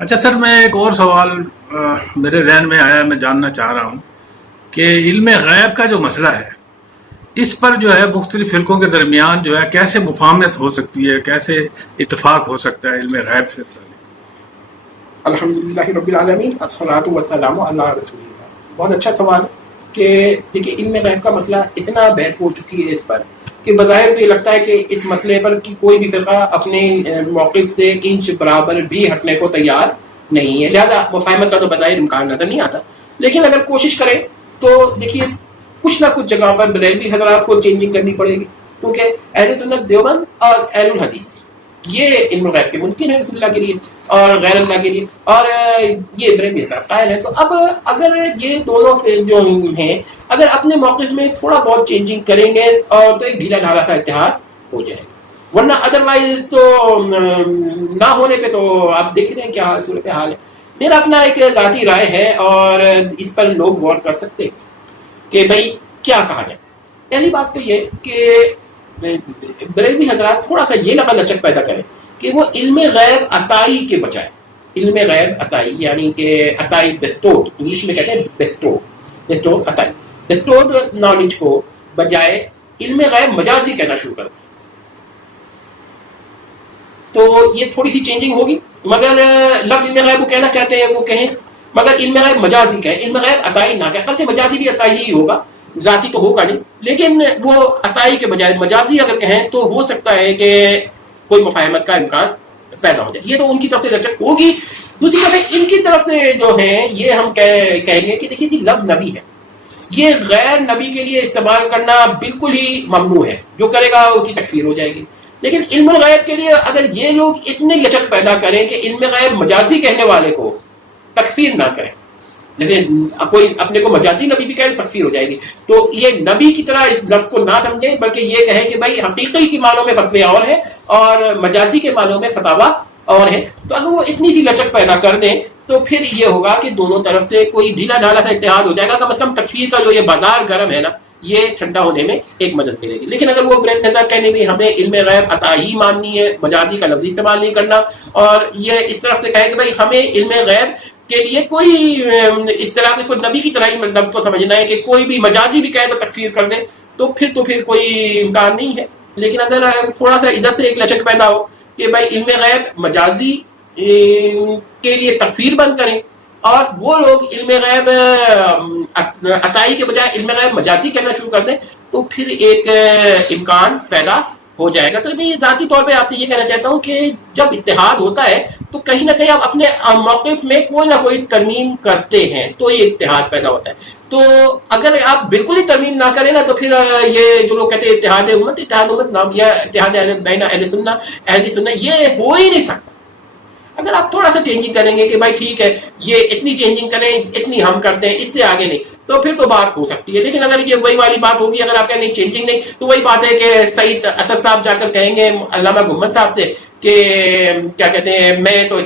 اچھا سر، میں ایک اور سوال میرے ذہن میں آیا، میں جاننا چاہ رہا ہوں کہ علم غیب کا جو مسئلہ ہے، اس پر جو ہے مختلف فرقوں کے درمیان جو ہے کیسے مفاہمت ہو سکتی ہے، کیسے اتفاق ہو سکتا ہے علم غیب سے متعلق؟ الحمد للہ رب العالمین الصلاۃ والسلام علی رسول اللہ. بہت اچھا سوال ہے کہ دیکھیے علم غیب کا مسئلہ اتنا بحث ہو چکی ہے اس پر کہ بظاہر تو یہ لگتا ہے کہ اس مسئلے پر کی کوئی بھی فرقہ اپنے موقف سے انچ برابر بھی ہٹنے کو تیار نہیں ہے، لہذا مفاہمت کا تو بظاہر امکان نظر نہیں آتا. لیکن اگر کوشش کریں تو دیکھیے کچھ نہ کچھ جگہ پر بریلوی حضرات کو چینجنگ کرنی پڑے گی، کیونکہ اہل سنت دیوبند اور اہل الحدیث یہ علم غیب کے ممکن ہے رسول اللہ کے لیے اور غیر اللہ کے لیے، اور یہ بریلوی حضرات قائل ہے. تو اب اگر یہ دونوں جو ہیں اگر اپنے موقف میں تھوڑا بہت چینجنگ کریں گے اور تو ایک ڈھیلا ڈھالا سا اتحاد ہو جائے گا، ورنہ ادروائز تو نہ ہونے پہ تو آپ دیکھ رہے ہیں کیا صورت حال ہے. میرا اپنا ایک ذاتی رائے ہے اور اس پر لوگ غور کر سکتے کہ بھائی کیا کہا جائے. پہلی بات تو یہ کہ بریلوی حضرات تھوڑا سا یہ لقا لچک پیدا کریں کہ وہ علم غیب عطائی کے بجائے علم غیب عطائی یعنی کہ عطائی بیسٹوڈ، انگلش میں کہتے ہیں بیسٹوڈ عطائی، بیسٹوڈ نالج کو بجائے علم غیب مجازی کہنا شروع کر دیں. تو یہ تھوڑی سی چینجنگ ہوگی، مگر لفظ علم غیب وہ کہنا چاہتے ہیں وہ کہیں، مگر علم غیب مجازی کہیں، علم غیب عطائی نہ کہیں. اگرچہ مجازی بھی عطائی ہی ہوگا، ذاتی تو ہوگا نہیں، لیکن وہ عطائی کے بجائے مجازی اگر کہیں تو ہو سکتا ہے کہ کوئی مفاہمت کا امکان پیدا ہو جائے. یہ تو ان کی طرف سے لچک ہوگی. دوسری طرف ان کی طرف سے جو ہے یہ ہم کہیں گے کہ دیکھیے جی لفظ نبی ہے، یہ غیر نبی کے لیے استعمال کرنا بالکل ہی ممنوع ہے، جو کرے گا اس کی تکفیر ہو جائے گی. لیکن علم الغیب کے لیے اگر یہ لوگ اتنے لچک پیدا کریں کہ علم غیب مجازی کہنے والے کو تکفیر نہ کریں، جیسے کوئی اپنے کو مجازی نبی بھی کہے تو تکفیر ہو جائے گی، تو یہ نبی کی طرح اس لفظ کو نہ سمجھیں بلکہ یہ کہیں کہ بھائی حقیقی کی معنوں میں فتوے اور ہیں اور مجازی کے معنوں میں فتاوا اور ہیں. تو اگر وہ اتنی سی لچک پیدا کر دیں تو پھر یہ ہوگا کہ دونوں طرف سے کوئی ڈھیلا ڈھالا سا اتحاد ہو جائے گا. کم از کم تکفیر کا جو یہ بازار گرم ہے نا یہ ٹھنڈا ہونے میں ایک مدد ملے گی. لیکن اگر وہ کہنے بھی ہمیں علم غیب عطا ہی ماننی ہے، مجازی کا لفظ استعمال نہیں کرنا، اور یہ اس طرف سے کہے کہ بھائی ہمیں علم غیب کے لیے کوئی اس طرح اس کو نبی کی طرح ہی لفظ کو سمجھنا ہے کہ کوئی بھی مجازی بھی کہے تو تکفیر کر دے، تو پھر کوئی امکان نہیں ہے. لیکن اگر تھوڑا سا ادھر سے ایک لچک پیدا ہو کہ بھائی علم غیب مجازی کے لیے تکفیر بند کریں اور وہ لوگ علم غیب عطائی کے بجائے علم غیب مجازی کہنا شروع کر دیں، تو پھر ایک امکان پیدا ہو جائے گا. تو میں ذاتی طور پہ آپ سے یہ کہنا چاہتا ہوں کہ جب اتحاد ہوتا ہے تو کہیں نہ کہیں آپ اپنے موقف میں کوئی نہ کوئی ترمیم کرتے ہیں تو یہ اتحاد پیدا ہوتا ہے. تو اگر آپ بالکل ہی ترمیم نہ کریں نا تو پھر یہ جو لوگ کہتے ہیں اتحاد امت نام یا اتحاد بین اہل سنت یہ ہو ہی نہیں سکتا. اگر آپ تھوڑا سا چینجنگ کریں گے کہ بھائی ٹھیک ہے یہ اتنی چینجنگ کریں اتنی ہم کرتے ہیں اس سے آگے نہیں، تو پھر تو بات ہو سکتی ہے. لیکن اگر یہ وہی والی بات ہوگی، اگر آپ کہیں نہیں چینجنگ نہیں، تو وہی بات ہے کہ سعید اسد صاحب جا کر کہیں گے علامہ گھمت صاحب سے کہ کیا کہتے ہیں میں تو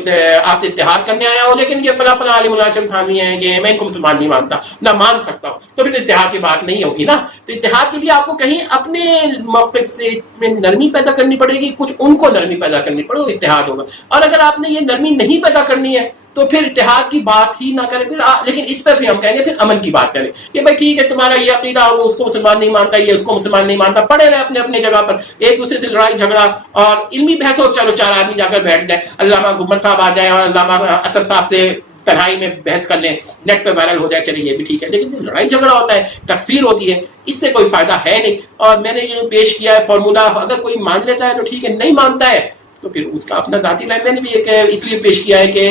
آپ سے اتحاد کرنے آیا ہوں لیکن یہ فلاں فلاں عالم الہاشم تھانوی ہیں کہ میں ان کو مسلمان نہیں مانتا نہ مان سکتا ہوں، تو پھر اتحاد کی بات نہیں ہوگی نا. تو اتحاد کے لیے آپ کو کہیں اپنے موقف سے میں نرمی پیدا کرنی پڑے گی، کچھ ان کو نرمی پیدا کرنی پڑے گی، اتحاد ہوگا. اور اگر آپ نے یہ نرمی نہیں پیدا کرنی ہے تو پھر اتحاد کی بات ہی نہ کریں. پھر لیکن اس پر بھی ہم کہیں گے پھر امن کی بات کریں کہ بھائی ٹھیک ہے تمہارا یہ عقیدہ وہ اس کو مسلمان نہیں مانتا، یہ اس کو مسلمان نہیں مانتا، پڑے رہے اپنے اپنے جگہ پر، ایک دوسرے سے لڑائی جھگڑا اور علمی بحث ہو. چلو چار آدمی جا کر بیٹھ جائے، علامہ گھمت صاحب آ جائے اور علامہ اسد صاحب سے تنہائی میں بحث کر لیں، نیٹ پہ وائرل ہو جائے، چلیے یہ بھی ٹھیک ہے. لیکن جو لڑائی جھگڑا ہوتا ہے، تکفیر ہوتی ہے، اس سے کوئی فائدہ ہے نہیں. اور میں نے جو پیش کیا ہے فارمولا، اگر کوئی مان لیتا ہے تو ٹھیک ہے، نہیں مانتا ہے تو پھر اس کا اپنا ذاتی رائے. میں نے بھی اس لیے پیش کیا ہے کہ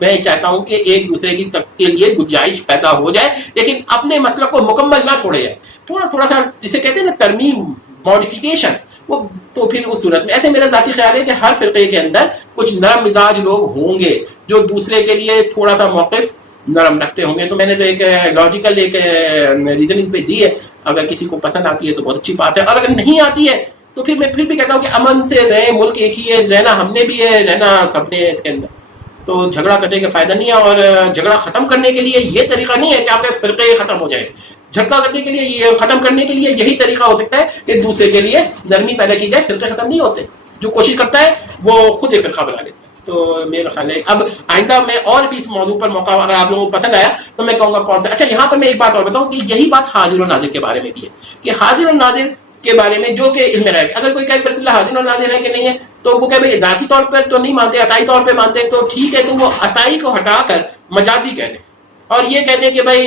میں چاہتا ہوں کہ ایک دوسرے کی کے لیے گنجائش پیدا ہو جائے لیکن اپنے مسلک کو مکمل نہ چھوڑے جائے، تھوڑا سا جسے کہتے ہیں نا ترمیم، ماڈیفیکیشن، وہ تو پھر اس صورت میں ایسے میرا ذاتی خیال ہے کہ ہر فرقے کے اندر کچھ نرم مزاج لوگ ہوں گے جو دوسرے کے لیے تھوڑا سا موقف نرم رکھتے ہوں گے. تو میں نے تو ایک لاجیکل ایک ریزننگ پہ دی ہے، اگر کسی کو پسند آتی ہے تو بہت اچھی بات ہے، اور اگر نہیں آتی ہے تو پھر میں پھر بھی کہتا ہوں کہ امن سے رہے، ملک ایک ہی ہے، رہنا ہم نے بھی ہے، رہنا سب نے اس کے اندر. تو جھگڑا کرنے کا فائدہ نہیں ہے، اور جھگڑا ختم کرنے کے لیے یہ طریقہ نہیں ہے کہ آپ کے فرقے ختم ہو جائے. جھگڑا کرنے کے لیے یہ ختم کرنے کے لیے یہی طریقہ ہو سکتا ہے کہ دوسرے کے لیے نرمی پیدا کی جائے. فرقے ختم نہیں ہوتے، جو کوشش کرتا ہے وہ خود ایک فرقہ بنا لیتا ہے. تو میرا خیال ہے اب آئندہ میں اور بھی اس موضوع پر موقع اگر آپ لوگوں کو پسند آیا تو میں کہوں گا کون سا. اچھا یہاں پر میں ایک بات اور بتاؤں کہ یہی بات حاضر و ناظر کے بارے میں بھی ہے کہ حاضر و ناظر کے بارے میں جو کہ علم غیب, اگر کوئی کہے رسول اللہ حاضر و ناظر ہے کہ نہیں ہے تو وہ کہ ذاتی طور پر تو نہیں مانتے, عطائی طور پہ مانتے, تو ٹھیک ہے تو وہ عطائی کو ہٹا کر مجازی کہہ دیں اور یہ کہتے ہیں کہ بھائی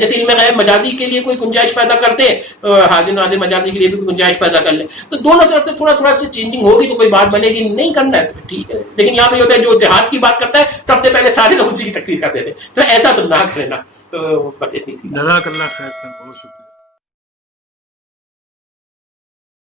جیسے علم غیب مجازی کے لیے کوئی گنجائش پیدا کرتے ہیں, حاضر ناظر مجازی کے لیے بھی کوئی گنجائش پیدا کر لیں, تو دونوں طرف سے تھوڑا تھوڑا چینجنگ ہوگی تو کوئی بات بنے گی. نہیں کرنا ہے تو ٹھیک ہے, لیکن یہاں پہ یہ ہوتا ہے جو اتحاد کی بات کرتا ہے سب سے پہلے سارے لوگ اسی کی تکفیر کر دیتے ہیں, تو ایسا تو نہ کرنا. تو بس اتنی سی. جزاک اللہ خیر سر, بہت شکریہ.